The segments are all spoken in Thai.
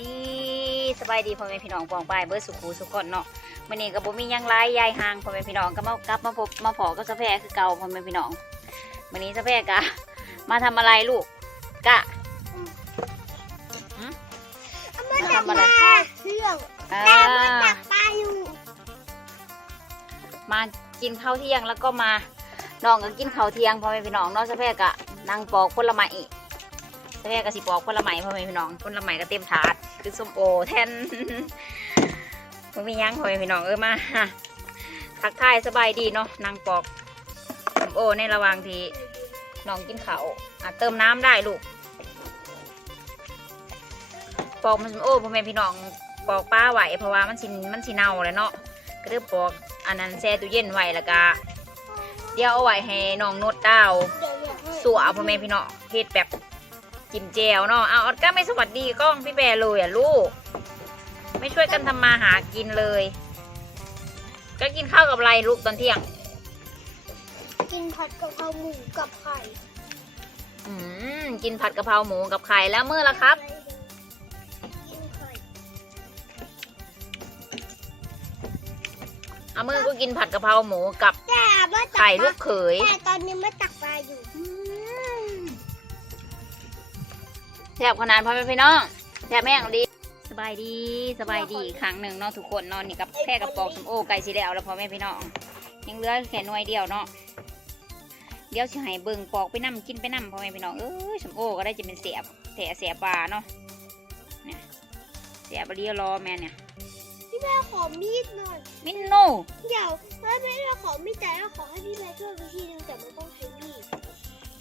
ดีสบายดีพ่อแม่พี่น้องปองปายเบิร์สุขูสุขคนเนาะมื้อนี้ก็บ่มียังหลายยายหางพ่อแม่พี่น้องก็มากลับมาพบมาพอกับสะแพรคือเก่าพ่อแม่พี่น้องมื้อนี้สะแพรกะ มาทำอะไรลูกกะมาจับปลาเชื่องอ่าแต่มาจับปลาอยู่มากินข้าวเที่ยงแล้วก็มาน้องก็กินข้าวเที่ยงพ่อแม่พี่น้องเนาะสะแพรกะนั่งปอกผลไม้สะ แพรก็สิปอกผลไม้พ่อแม่พี่น้องผลไม้ก็เต็มถาดคือส้มโอแทนบ่มีหยังพ่อแม่พี่น้องเออมาทักทายสบายดีเนาะนางปอกส้มโอในระหว่างที่น้องกินข้าวอะเติมน้ำได้ลูกปอกมันส้มโอพ่อแม่พี่น้องปอกป้าไหวเพราะว่ามันสิมันสิเน่าแล้วเนาะก็เลยปอกอันนั้นแช่ตู้เย็นไว้แล้วก็เดี๋ยวเอาไว้ให้น้องโนดดาวเดี๋ยวอยากให้สัวพ่อแม่พี่น้องเฮ็ดแบบ จิ้มแจวเนาะเอาออดก้าไม่สวัสดีกล้องพี่แบร์เลยอะลูก ไม่ช่วยกันทำมาหากินเลย ก็กินข้าวกับอะไรลูกตอนเที่ยง กินผัดกะเพราหมูกับไข่อืมกินผัดกะเพราหมูกับไข่แล้วเมื่อละครับกินไข่เอามือก็กินผัดกะเพราหมูกับแต่มาจับไข่ปลูลากเขยแต่ตอนนี้มาตักปลาอยู่ แซ่บขนาดพ่อแม่พี่น้องแซ่บแม่งดี สบายดีสบายดีอีกครั้งหนึ่งเนาะทุกคนเนอนนี่กับแพร่กับปอกสมโอไก่สีแล้วแล้วพ่อแม่พี่น้อง ยังเหลือแค่หน่วยเดียวเนาะเดี๋ยวสิให้เบิ่งปอกไปนํกินไปนํพ่อแม่พี่น้องเอ้ยสมโอก็ได้จะเป็นเสียบแถเสียปลาเนาะเนี่ยเสียบเรียรอแม่เนี่ยพี่แม่ขอมีดหน่อยมินโนเดี๋ยวถ้าแม่เราขอมีดแต่เราขอให้พี่แม่ช่วยวิธีหนึงแต่มันต้องใช้มีดห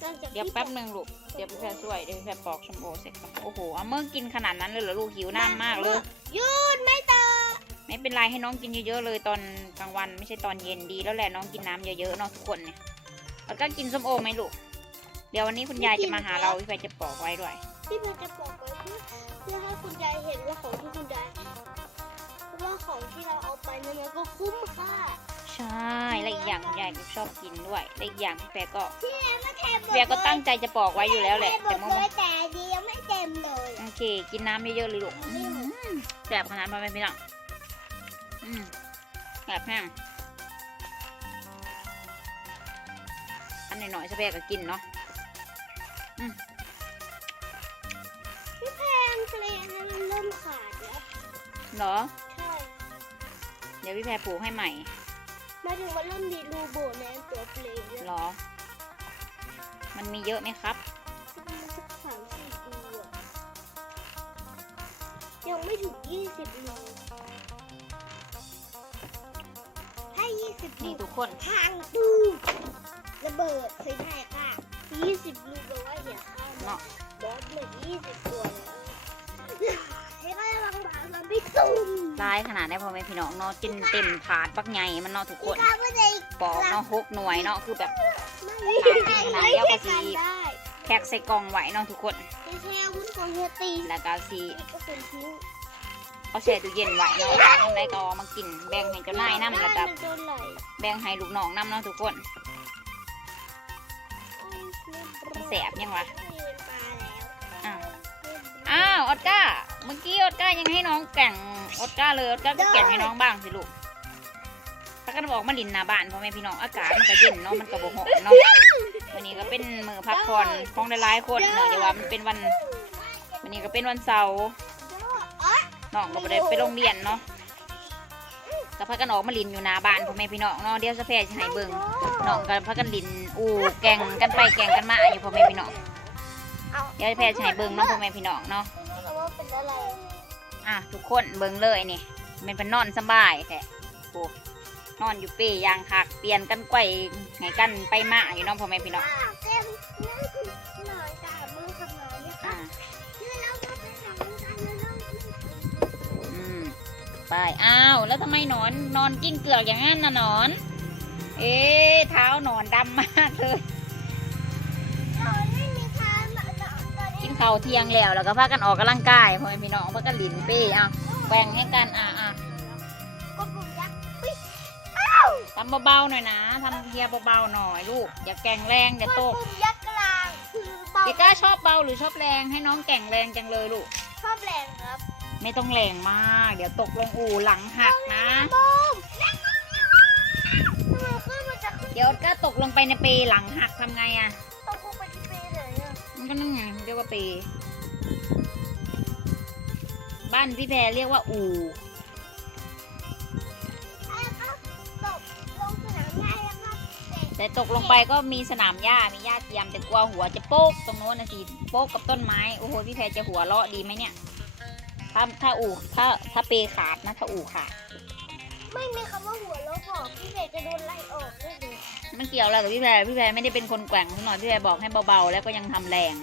ลังจากเดี๋ยวที่แป๊บหนึ่งลูก เดี๋ยวพี่แพรช่วย เดี๋ยวพี่แพรปอกสมโอเสร็จก่อนโอ้โหเอาเมื่อกินขนาดนั้นเลยเหรอลูกหิวน้ำมากเลย หยุดไม่ต่อไม่เป็นไรให้น้องกินเยอะๆเลยตอนกลางวันไม่ใช่ตอนเย็นดีแล้วแหละน้องกินน้ำเยอะๆเนาะทุกคนเนี่ย แล้วก็กินส้มโอไหมลูก เดี๋ยววันนี้คุณยายจะมาหาเราพี่ไปจะปอกไว้ด้วย พี่แม่จะบอกไว้เพื่อเพื่อให้คุณยายเห็นว่าของที่คุณยายว่าของที่เราเอาไปนั้นมันก็คุ้มค่าใช่ และอีกอย่างคุณยายก็ชอบกินด้วย และอีกอย่างพี่แพรก็ พี่แม่มาแทนหม ดพี่แพรก็ตั้งใจจะปอกไว้อยู่แล้วแหละ แต่แต่หมเมื่ดอเลยแต่ดียังไม่เต็มเลยโอเค กินน้ำเยอะๆเลยลูกอืมแสบขนาดพ่อแม่พี่น้องอืมแสบแห้งอันหน่อยๆสะแพรก็กินเนาะพี่แพนเพลงนั้นมันเริ่มขาดแล้วเหรอ ใช่เดี๋ยวพี่แพรปลูกให้ใหม่หมายถึงว่าเริ่มมีรูโบในตัวเพลงแล้วเหรอ มันมีเยอะไหมครับมันสักสามสี่รูอะยังไม่ถึงยี่สิบรูถ้ายี่สิบรูนี่ทุกคนทางตูระเบิดใส่หน้าค่ะยี่สิบรูแปลว่าอย่าเข้ามาเนาะบอสเหมือนยี่สิบตัวแล้วให้ก็ระวังบามันไม่ตุ้มร้ายขนาดได้พอไหมพี่น้องเนาะกินเต็มถาดปักใหญ่มันเนาะทุกคนถ้าไม่ได้ปอกเนาะหกหน่วยเนาะคือแบบ ไม่ถาดกินขนาดไม่เดียวก็ใช่สิกันได้แพ็คใส่กล่องไว้เนาะทุกคน ไม่ใช่อาวุธของเฮียตีแล้วก็สีนี่ก็เป็นทิ้งเอาแช่ตู้เย็นไว้เนาะแล้วยังไงก็เอามากิน แบ่งให้เจ้านายน้ำแล้วก็มันโดนไหลแบ่งให้ลูกน้องน้ำเนาะทุกคนมันแสบยังวะมีปลาแล้วอ้าวอ้าว ออสการ์เมื่อกี้ออสการ์ยังให้น้องแก่ง ออสการ์เลย ออสการ์ก็แก่งให้น้องบ้างสิลูกถ้า กันบอกมาลินหน้าบ้านพ่อแม่พี่น้องอากาศมันก็เย็นเนาะมันก็บ่หอมเนาะวันนี้ก็เป็นมือพักผ่อนของหลายๆคนเนื่องจากว่ามันเป็นวันวันนี้ก็เป็นวันเสาร์น้องก็บ่ได้ไปโรงเรียนเนาะก็พากันออกมาลินอยู่หน้าบ้านพ่อแม่พี่น้องเนาะเดี๋ยวสะแพรจะให้เบิ่งน้องก็พากันลินอูแก่งกันไปแก่งกันมาอยู่พ่อแม่พี่น้องเอาเดี๋ยวแพรจะให้เบิ่งเนาะพ่อแม่พี่น้องเนาะแต่ว่าเป็นอะไรอะทุกคนเบิ่งเลยนี่มันเป็นนอนสบายแท้โอ้ นอนอยู่เป้ยางคักเปลี่ยนกันไกวให้กันไปมาอยู่เนาะพ่อแม่พี่น้องอ้าวเต็มนั่นคือหน่อยตามือกับหน่อยเนี่ยอ่าคือเราก็ไปทำกันแล้วเราอืมไปอ้าวแล้วทำไมหนอนนอนกิ้งเกลือกอย่างนั้นน่ะหนอน เอ๊ะเท้าหนอนดำมากเลยเราไม่มีทางแบบตอนนี้กินข้าวเที่ยงแล้วแล้วก็พากันออกกำลังกายพ่อแม่พี่น้องพากันหลินเป้อะแบ่งให้กันอะ ทำเบาๆหน่อยนะทำเพียเบาๆหน่อยลูก อย่าแกร่งแรงอย่าโตกปุ่มยักษ์กลางคือเบาเอกล้าชอบเบาหรือชอบแรงให้น้องแกร่งแรงจังเลยลูก ชอบแรงครับอไม่ต้องแรงมาก เดี๋ยวตกลงอู่หลังหักนะบูมทำไมขึ้นมาจากเดี๋ยวก็ตกลงไปในเปหลังหักทำไงอะตกลงไปที่เปรย์ไหนอะมันก็นั่นไงเรียกว่าเปบ้านพี่แพรเรียกว่าอู่ แต่ตกลงไปก็มีสนามหญ้ามีหญ้าเทียมแต่กลัวหัวจะโป๊กตรงโน้นนะสิโป๊กกับต้นไม้โอ้โหพี่แพรจะหัวเราะดีไหมเนี่ยถ้าถ้าอู่ถ้าถ้าเปขาดนะถ้าอู่ขาดไม่มีคำว่าหัวเราะบอกพี่เบจะโดนไล่ออกด้วยดิมันเกี่ยวอะไรกับพี่แพรพี่แพรไม่ได้เป็นคนแกว่งสักหน่อยพี่แพรบอกให้เบาๆแล้วก็ยังทำแรง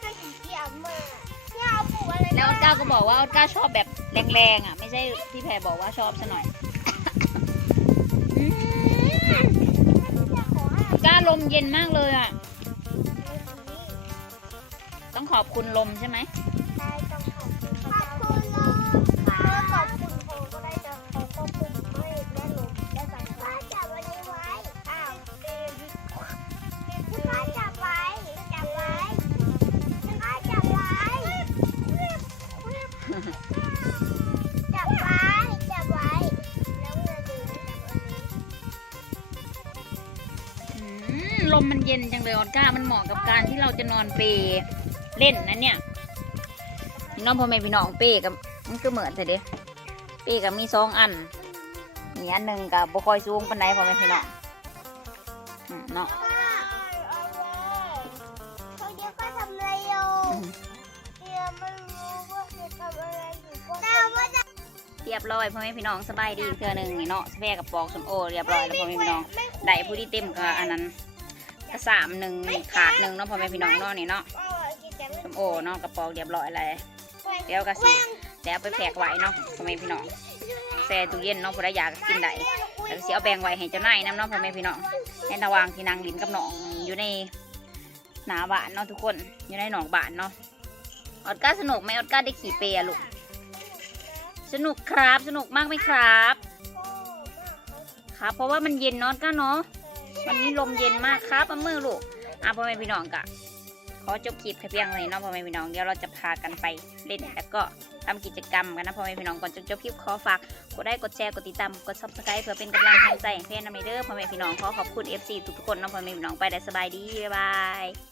ให้ผีเกียมมาเนี่ยเอาปลูกอะไรแล้วออสก้าก็บอกว่าออสก้าชอบแบบแรงๆอะ ไม่ใช่พี่แพรบอกว่าชอบซะหน่อยอืมออสก้า ลมเย็นมากเลยอะ ต้องขอบคุณลมใช่ไหม มลมมันเย็นจังเลยออสก้ามันเหมาะกับการที่เราจะนอนเปลเล่นนะเนี่ยพี่น้องพ่อแม่พี่น้องเปกับมันก็เหมือนแต่เด้เปกับมีสองอันมีอันหนึ่งกับบุคอยสูงปันไดพ่อแม่พี่น้องอืมเนาะเขาเดี๋ยวก็ทำอะไรอยู่เดี๋ยวมันรู้ว่าจะทำอะไรอยู่ก็แต่ว่าจะเรียบร้อยพ่อแม่พี่น้องสบายดีเทื่อหนึ่งนี่เนาะสแพรกับปอกสมโอเรียบร้อยแล้วพ่อแม่พี่น้องได้ผู้ที่เต็มก็อันนั้น ก็สามหนึ่งขาดหนึ่งเนาะพ่อแม่พี่น้องเนาะนี่เนาะสมโอเนาะกระป๋อกเรียบร้อยเลยเดี๋ยวก็สิเดี๋ยวไปแพกไว้เนาะพ่อแม่พี่น้องแช่ตู้เย็นเนาะผู้ใดอยากกินได้แล้วสิเอาแบ่งไว้ให้เจ้านายน้ำเนาะพ่อแม่พี่น้องในระหว่างที่นางลินกับน้องอยู่ในหนาบ้านเนาะทุกคนอยู่ในหนองบ้านเนาะออดก้าสนุกไหมออดก้าได้ขี่เปรย์อะลูกสนุกครับสนุกมากไหมครับ ครับ เพราะว่ามันเย็นนอนก็เนาะ วันนี้ลมเย็นมากครับมามือลูกอะพ่อแม่พี่น้องกะขอจบคลิปแค่เพียงเท่านี้เนาะพ่อแม่พี่น้องเดี๋ยวเราจะพากันไปเล่นแล้วก็ทำกิจกรรมกันนะพ่อแม่พี่น้องก่อนจบจบคลิปขอฝากกดไลค์กดแชร์กดติดตามกดซับสไครต์เพื่อเป็นกำลังใจให้เพื่อนนะเด้อพ่อแม่พี่น้องขอขอบคุณ FC ทุกๆคนเนาะพ่อแม่พี่น้องไปได้สบายดีบ๊ายบาย